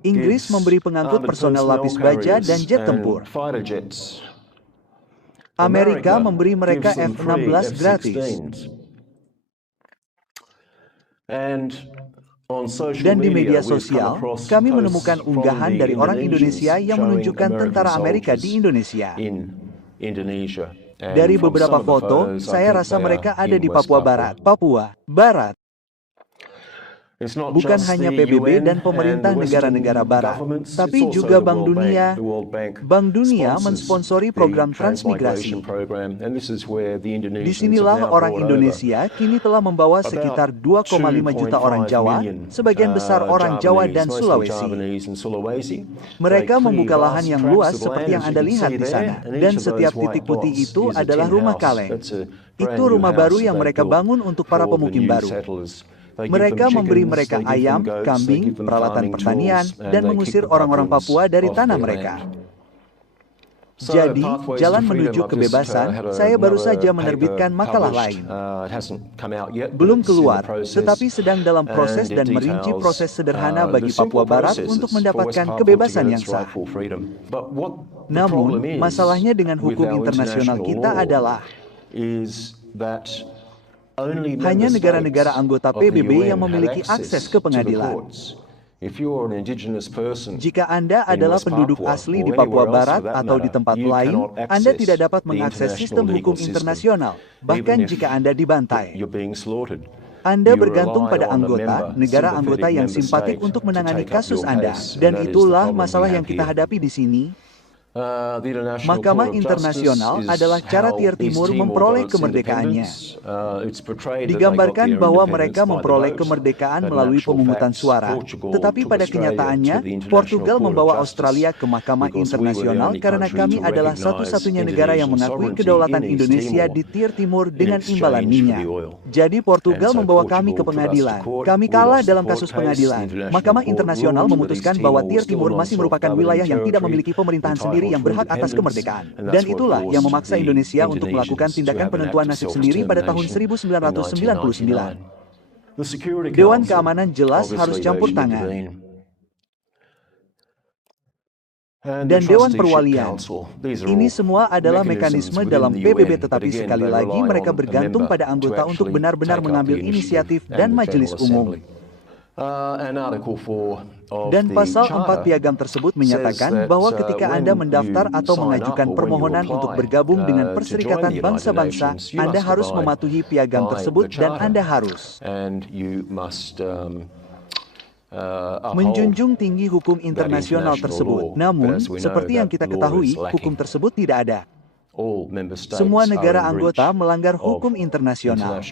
Inggris memberi pengangkut personel lapis baja dan jet tempur. Amerika memberi mereka F-16 gratis. Dan di media sosial, kami menemukan unggahan dari orang Indonesia yang menunjukkan tentara Amerika di Indonesia. Dari beberapa foto, saya rasa mereka ada di Papua Barat. Bukan hanya PBB dan pemerintah negara-negara barat, tapi juga Bank Dunia. Bank Dunia mensponsori program transmigrasi. Disinilah orang Indonesia kini telah membawa sekitar 2,5 juta orang Jawa, sebagian besar orang Jawa dan Sulawesi. Mereka membuka lahan yang luas seperti yang Anda lihat di sana, dan setiap titik putih itu adalah rumah kaleng. Itu rumah baru yang mereka bangun untuk para pemukim baru. Mereka memberi mereka ayam, kambing, peralatan pertanian, dan mengusir orang-orang Papua dari tanah mereka. Jadi, jalan menuju kebebasan, saya baru saja menerbitkan makalah lain. Belum keluar, tetapi sedang dalam proses dan merinci proses sederhana bagi Papua Barat untuk mendapatkan kebebasan yang sah. Namun, masalahnya dengan hukum internasional kita adalah hanya negara-negara anggota PBB yang memiliki akses ke pengadilan. Jika Anda adalah penduduk asli di Papua Barat atau di tempat lain, Anda tidak dapat mengakses sistem hukum internasional, bahkan jika Anda dibantai. Anda bergantung pada negara anggota yang simpatik untuk menangani kasus Anda, dan itulah masalah yang kita hadapi di sini. Mahkamah Internasional adalah cara Timur memperoleh kemerdekaannya. Digambarkan bahwa mereka memperoleh kemerdekaan melalui pemungutan suara, tetapi pada kenyataannya, Portugal membawa Australia ke Mahkamah Internasional karena kami adalah satu-satunya negara yang mengakui kedaulatan Indonesia di Timur dengan imbalan minyak. Jadi Portugal membawa kami ke pengadilan. Kami kalah dalam kasus pengadilan. Mahkamah Internasional memutuskan bahwa Timur masih merupakan wilayah yang tidak memiliki pemerintahan sendiri yang berhak atas kemerdekaan. Dan itulah yang memaksa Indonesia untuk melakukan tindakan penentuan nasib sendiri pada tahun 1999. Dewan Keamanan jelas harus campur tangan. Dan Dewan Perwalian. Ini semua adalah mekanisme dalam PBB, tetapi sekali lagi mereka bergantung pada anggota untuk benar-benar mengambil inisiatif dan majelis umum. Dan pasal 4 piagam tersebut menyatakan bahwa ketika Anda mendaftar atau mengajukan permohonan untuk bergabung dengan Perserikatan Bangsa-Bangsa, Anda harus mematuhi piagam tersebut dan Anda harus menjunjung tinggi hukum internasional tersebut. Namun, seperti yang kita ketahui, hukum tersebut tidak ada. Semua negara anggota melanggar hukum internasional.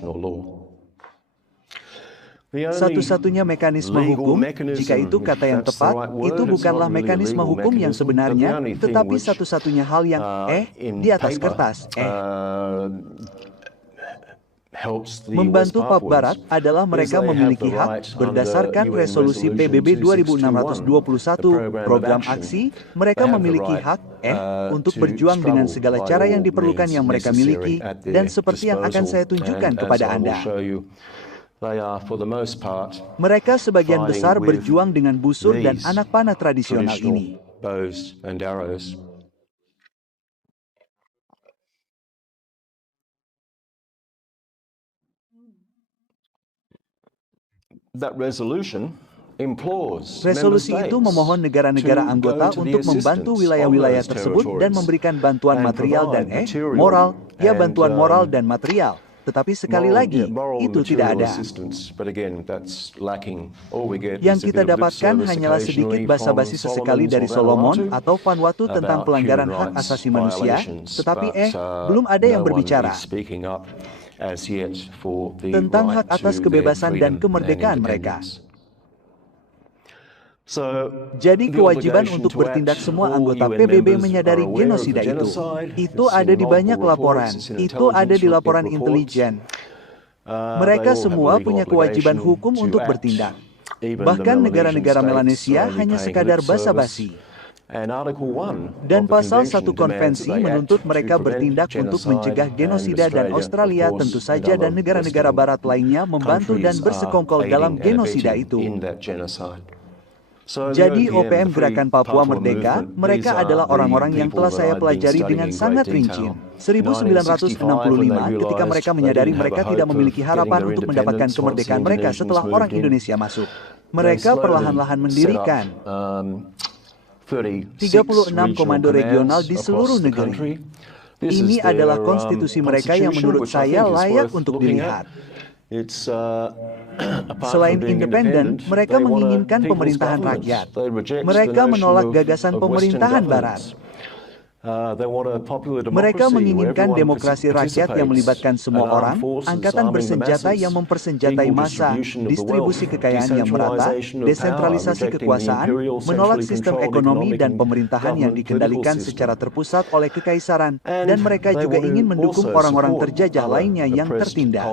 Satu-satunya mekanisme hukum, jika itu kata yang tepat, itu bukanlah mekanisme hukum yang sebenarnya, tetapi satu-satunya hal yang di atas kertas. Membantu Papua Barat adalah mereka memiliki hak berdasarkan resolusi PBB 2621 program aksi, mereka memiliki hak untuk berjuang dengan segala cara yang diperlukan yang mereka miliki, dan seperti yang akan saya tunjukkan kepada Anda. Mereka sebagian besar berjuang dengan busur dan anak panah tradisional ini. Resolusi itu memohon negara-negara anggota untuk membantu wilayah-wilayah tersebut dan memberikan bantuan material dan moral, bantuan moral dan material. Tetapi sekali lagi, itu tidak ada. Yang kita dapatkan hanyalah sedikit basa-basi sesekali dari Solomon atau Vanuatu tentang pelanggaran hak asasi manusia, tetapi belum ada yang berbicara tentang hak atas kebebasan dan kemerdekaan mereka. Jadi kewajiban untuk bertindak semua anggota PBB menyadari genosida itu. Itu ada di banyak laporan, itu ada di laporan intelijen. Mereka semua punya kewajiban hukum untuk bertindak. Bahkan negara-negara Melanesia hanya sekadar basa-basi. Dan pasal 1 konvensi menuntut mereka bertindak untuk mencegah genosida dan Australia tentu saja dan negara-negara barat lainnya membantu dan bersekongkol dalam genosida itu. Jadi OPM Gerakan Papua Merdeka, mereka adalah orang-orang yang telah saya pelajari dengan sangat rinci. 1965 ketika mereka menyadari mereka tidak memiliki harapan untuk mendapatkan kemerdekaan mereka setelah orang Indonesia masuk. Mereka perlahan-lahan mendirikan 36 komando regional di seluruh negeri. Ini adalah konstitusi mereka yang menurut saya layak untuk dilihat. Selain independen, mereka menginginkan pemerintahan rakyat. Mereka menolak gagasan pemerintahan barat. Mereka menginginkan demokrasi rakyat yang melibatkan semua orang, angkatan bersenjata yang mempersenjatai massa, distribusi kekayaan yang merata, desentralisasi kekuasaan, menolak sistem ekonomi dan pemerintahan yang dikendalikan secara terpusat oleh kekaisaran, dan mereka juga ingin mendukung orang-orang terjajah lainnya yang tertindas.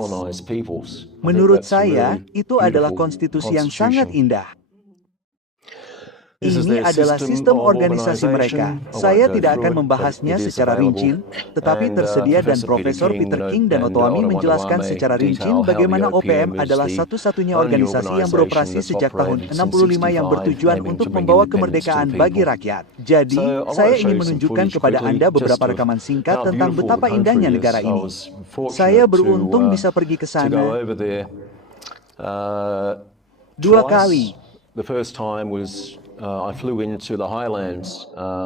Menurut saya, itu adalah konstitusi yang sangat indah. Ini adalah sistem organisasi mereka. Saya tidak akan membahasnya secara rinci, tetapi tersedia dan Profesor Peter King dan Otoami menjelaskan secara rinci bagaimana OPM adalah satu-satunya organisasi yang beroperasi sejak tahun 65 yang bertujuan untuk membawa kemerdekaan bagi rakyat. Jadi, saya ingin menunjukkan kepada Anda beberapa rekaman singkat tentang betapa indahnya negara ini. Saya beruntung bisa pergi ke sana 2 kali.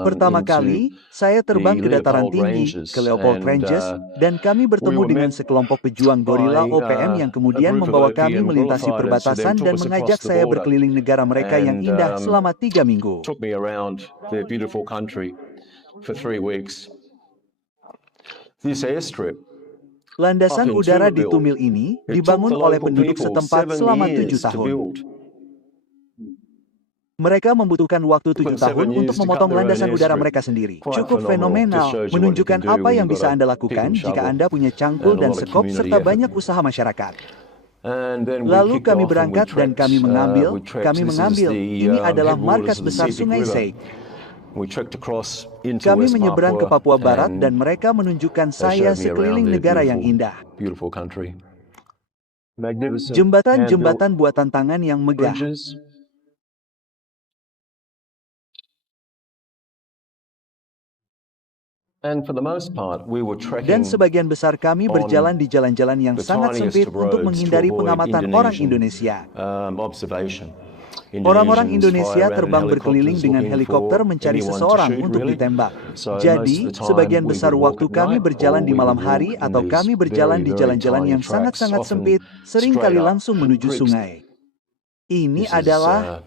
Pertama kali, saya terbang ke dataran tinggi, ke Leopold Ranges, dan kami bertemu dengan sekelompok pejuang gorila OPM yang kemudian membawa kami melintasi perbatasan dan mengajak saya berkeliling negara mereka yang indah selama 3 minggu. Landasan udara di Tumil ini dibangun oleh penduduk setempat selama 7 tahun. Mereka membutuhkan waktu 7 tahun untuk memotong landasan udara mereka sendiri. Cukup fenomenal, menunjukkan apa yang bisa Anda lakukan jika Anda punya cangkul dan sekop serta banyak usaha masyarakat. Lalu kami berangkat dan kami mengambil, ini adalah markas besar Sungai Seik. Kami menyeberang ke Papua Barat dan mereka menunjukkan saya sekeliling negara yang indah. Jembatan-jembatan buatan tangan yang megah. Dan sebagian besar kami berjalan di jalan-jalan yang sangat sempit untuk menghindari pengamatan orang Indonesia. Orang-orang Indonesia terbang berkeliling dengan helikopter mencari seseorang untuk ditembak. Jadi, sebagian besar waktu kami berjalan di malam hari atau kami berjalan di jalan-jalan yang sangat-sangat sempit, seringkali langsung menuju sungai. Ini adalah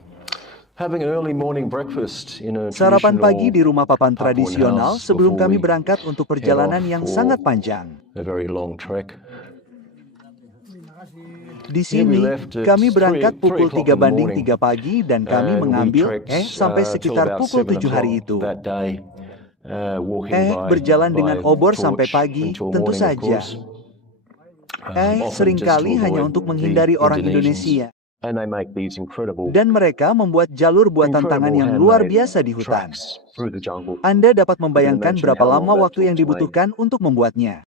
sarapan pagi di rumah papan tradisional sebelum kami berangkat untuk perjalanan yang sangat panjang. Di sini, kami berangkat pukul 3:03 pagi dan kami mengambil sampai sekitar pukul 7 hari itu. Berjalan dengan obor sampai pagi, tentu saja. seringkali hanya untuk menghindari orang Indonesia. Dan mereka membuat jalur buatan tangan yang luar biasa di hutan. Anda dapat membayangkan berapa lama waktu yang dibutuhkan untuk membuatnya.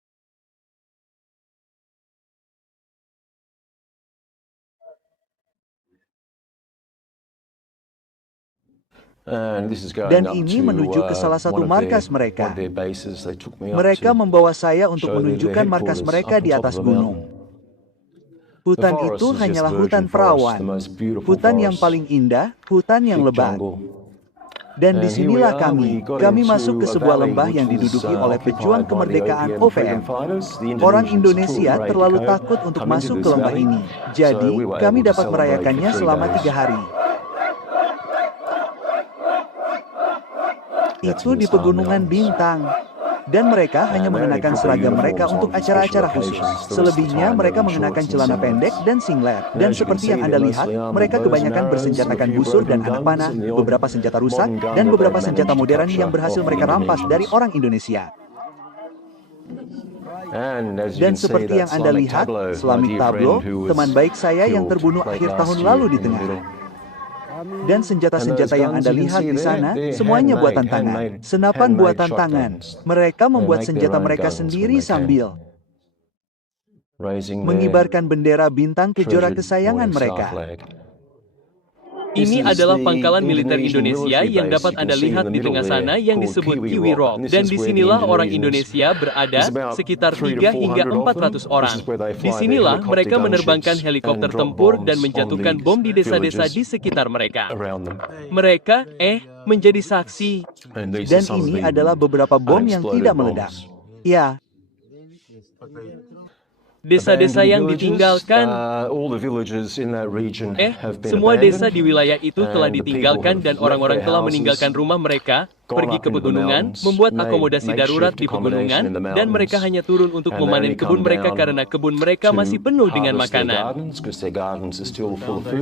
Dan ini menuju ke salah satu markas mereka. Mereka membawa saya untuk menunjukkan markas mereka di atas gunung. Hutan itu hanyalah hutan perawan, hutan yang paling indah, hutan yang lebat. Dan disinilah kami masuk ke sebuah lembah yang diduduki oleh pejuang kemerdekaan OVM. Orang Indonesia terlalu takut untuk masuk ke lembah ini, jadi kami dapat merayakannya selama 3 hari. Itu di Pegunungan Bintang. Dan mereka hanya mengenakan seragam mereka untuk acara-acara khusus. Selebihnya mereka mengenakan celana pendek dan singlet. Dan seperti yang Anda lihat, mereka kebanyakan bersenjatakan busur dan anak panah, beberapa senjata rusak, dan beberapa senjata modern yang berhasil mereka rampas dari orang Indonesia. Dan seperti yang Anda lihat, Slamik Tablo, teman baik saya yang terbunuh akhir tahun lalu di tengah. Dan senjata-senjata yang Anda lihat di sana, semuanya buatan tangan. Senapan buatan tangan. Mereka membuat senjata mereka sendiri sambil mengibarkan bendera bintang kejora kesayangan mereka. Ini adalah pangkalan militer Indonesia yang dapat Anda lihat di tengah sana yang disebut Kiwi Rock. Dan disinilah orang Indonesia berada, sekitar 3 hingga 400 orang. Disinilah mereka menerbangkan helikopter tempur dan menjatuhkan bom di desa-desa di sekitar mereka. Mereka, menjadi saksi. Dan ini adalah beberapa bom yang tidak meledak. Ya. Desa-desa yang ditinggalkan, semua desa di wilayah itu telah ditinggalkan dan orang-orang telah meninggalkan rumah mereka, pergi ke pegunungan, membuat akomodasi darurat di pegunungan, dan mereka hanya turun untuk memanen kebun mereka karena kebun mereka masih penuh dengan makanan.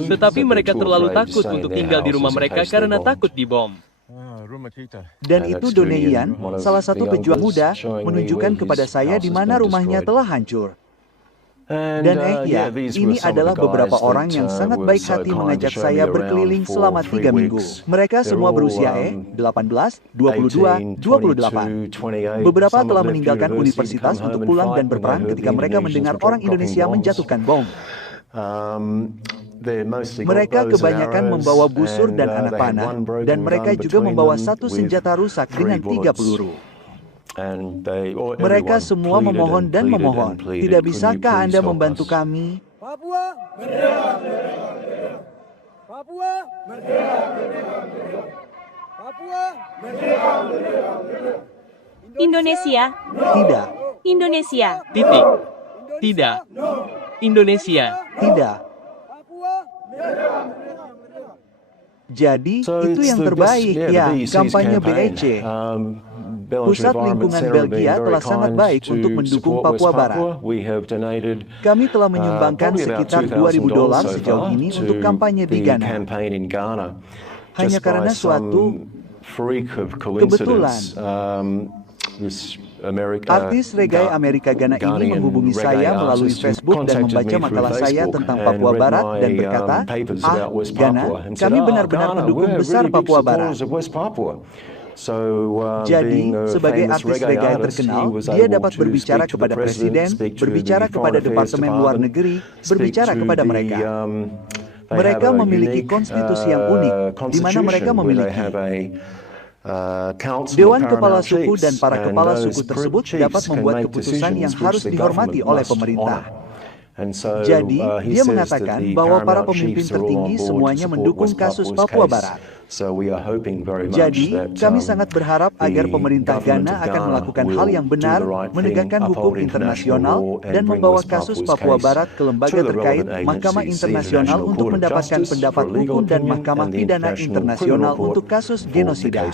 Tetapi mereka terlalu takut untuk tinggal di rumah mereka karena takut dibom. Dan itu Doneian, salah satu pejuang muda, menunjukkan kepada saya di mana rumahnya telah hancur. Dan ini adalah beberapa orang yang sangat baik hati mengajak saya berkeliling selama 3 minggu. Mereka semua berusia 18, 22, 28. Beberapa telah meninggalkan universitas untuk pulang dan berperang ketika mereka mendengar orang Indonesia menjatuhkan bom. Mereka kebanyakan membawa busur dan anak panah, dan mereka juga membawa 1 senjata rusak dengan 3 peluru. Mereka semua memohon dan memohon, tidak bisakah Anda membantu kami? Papua merdeka, Papua merdeka, Papua merdeka, Indonesia. Tidak. Indonesia. Titik. Tidak. Indonesia. Tidak. Jadi, itu yang terbaik, ya, kampanye BEC. Pusat Lingkungan Belgia telah sangat baik untuk mendukung Papua Barat. Kami telah menyumbangkan sekitar $2.000 sejauh ini untuk kampanye di Ghana. Hanya karena suatu kebetulan. Artis reggae Amerika Ghana ini menghubungi saya melalui Facebook dan membaca makalah saya tentang Papua Barat dan berkata, Ghana, kami benar-benar pendukung besar Papua Barat. Jadi, sebagai artis reggae terkenal, dia dapat berbicara kepada presiden, berbicara kepada Departemen Luar Negeri, berbicara kepada mereka. Mereka memiliki konstitusi yang unik, di mana mereka memiliki Dewan Kepala Suku dan para kepala suku tersebut dapat membuat keputusan yang harus dihormati oleh pemerintah. Jadi, dia mengatakan bahwa para pemimpin tertinggi semuanya mendukung kasus Papua Barat. Jadi, kami sangat berharap agar pemerintah Ghana akan melakukan hal yang benar, menegakkan hukum internasional, dan membawa kasus Papua Barat ke lembaga terkait, Mahkamah Internasional untuk mendapatkan pendapat hukum dan Mahkamah Pidana Internasional untuk kasus genosida.